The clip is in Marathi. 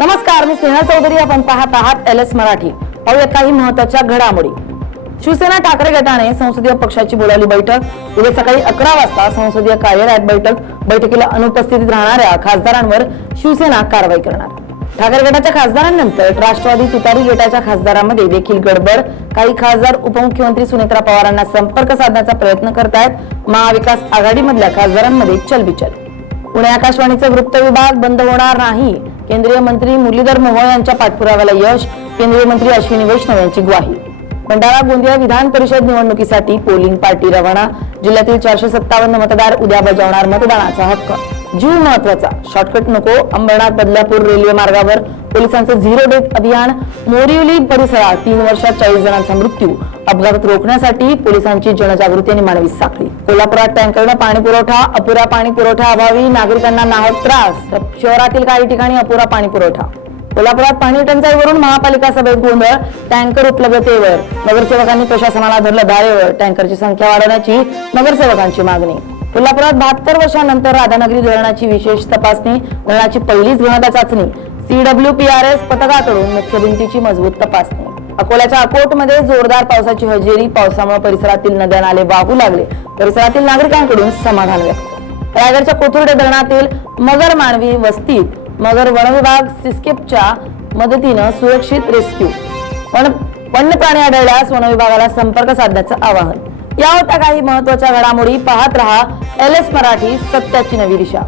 नमस्कार, मी स्नेहा चौधरी. आपण पाहत आहात LS मराठी. पाहूया काही महत्त्वाच्या घडामोडी. शिवसेना ठाकरे गटाने संसदीय पक्षाची बोलावली बैठक. उद्या सकाळी 11 वाजता संसदीय कार्यालयात बैठकीला अनुपस्थित राहणाऱ्या खासदारांवर शिवसेना कारवाई करणार. ठाकरे गटाच्या खासदारांनंतर राष्ट्रवादी तुतारी गटाच्या खासदारांमध्ये देखील गडबड. काही खासदार उपमुख्यमंत्री सुनेत्रा पवारांना संपर्क साधण्याचा प्रयत्न करतायत. महाविकास आघाडीमधल्या खासदारांमध्ये चलबिचल. पुणे आकाशवाणीचा वृत्त विभाग बंद होणार नाही. केंद्रीय मंत्री मुरलीधर मोहोळ यांच्या पाठपुराव्याला यश. केंद्रीय मंत्री अश्विनी वैष्णव यांची ग्वाही. भंडारा गोंदिया विधान परिषद निवडणुकीसाठी पोलिंग पार्टी रवाना. जिल्ह्यातील 457 मतदार उद्या बजावणार मतदानाचा हक्क. जीव महत्वाचा, शॉर्टकट नको. अंबरनाथ बदलापूर रेल्वे मार्गावर पोलिसांचं झिरो डेथ अभियान. मोरिवली परिसरात 3 वर्षात 40 जणांचा मृत्यू. अपघात रोखण्यासाठी पोलिसांची जनजागृती आणि मानवी साखळी. कोल्हापुरात टँकरनं पाणी पुरवठा. अपुरा पाणी पुरवठा अभावी नागरिकांना नाहक त्रास. शहरातील काही ठिकाणी अपुरा पाणी पुरवठा. कोल्हापुरात पाणी टंचाईवरून महापालिका सभेत गोंधळ. टँकर उपलब्धतेवर नगरसेवकांनी प्रशासनाला धरलं धारेवर. टँकरची संख्या वाढवण्याची नगरसेवकांची मागणी. कोल्हापुरात 72 वर्षांनंतर राधानगरी धरणाची विशेष तपासणी. धरणाची पहिलीच गुणवत्ता चाचणी. CWPRS पथकाकडून मुख्य भिंतीची मजबूत तपासणी. अकोल्याच्या अकोटमध्ये जोरदार पावसाची हजेरी. पावसामुळे परिसरातील नद्या नाले वाहू लागले. परिसरातील नागरिकांकडून समाधान व्यक्त. रायगडच्या कोथुर्डे धरणातील मगर मानवी वस्तीत मगर वनविभाग सिस्केपच्या मदतीनं सुरक्षित रेस्क्यू. वन्य प्राणी आढळल्यास वनविभागाला संपर्क साधण्याचं आवाहन. या होत्या काही महत्त्वाच्या घडामोडी. पाहत रहा LS मराठी, सत्याची नवी दिशा.